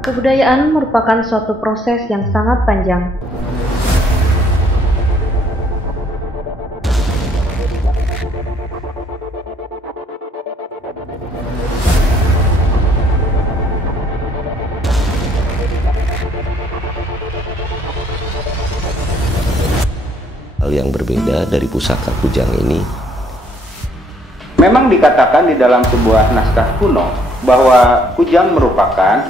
Kebudayaan merupakan suatu proses yang sangat panjang. Hal yang berbeda dari pusaka kujang ini, memang dikatakan di dalam sebuah naskah kuno bahwa kujang merupakan